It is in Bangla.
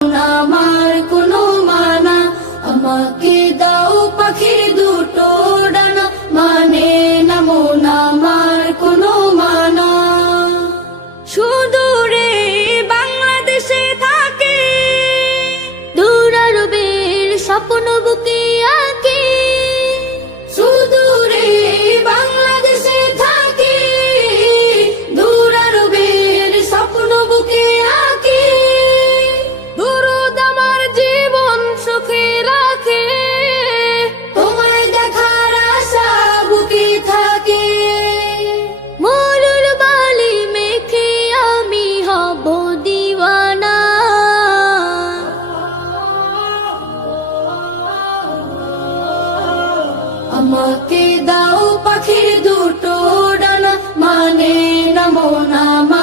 আমার কোনো মানা, আমাকে দাও পাখির দুটো ডানা, মানে না মন আমার কোনো মানা। সুদূরে বাংলাদেশে থাকে, দূর আরবের স্বপ্ন বুকে আঁকে। সুদূরে বাংলাদেশে থাকে, দূর আরবের স্বপ্ন বুকে আঁকে। দুরুদ আমার জীবন সুখে রাখে, তোমায় দেখার আশা বুকে থাকে। মরুর বালি মেখে আমি হব দিওয়ানা, আমাকে দাও পাখির দুটো ডানা, মানে না মন আমার।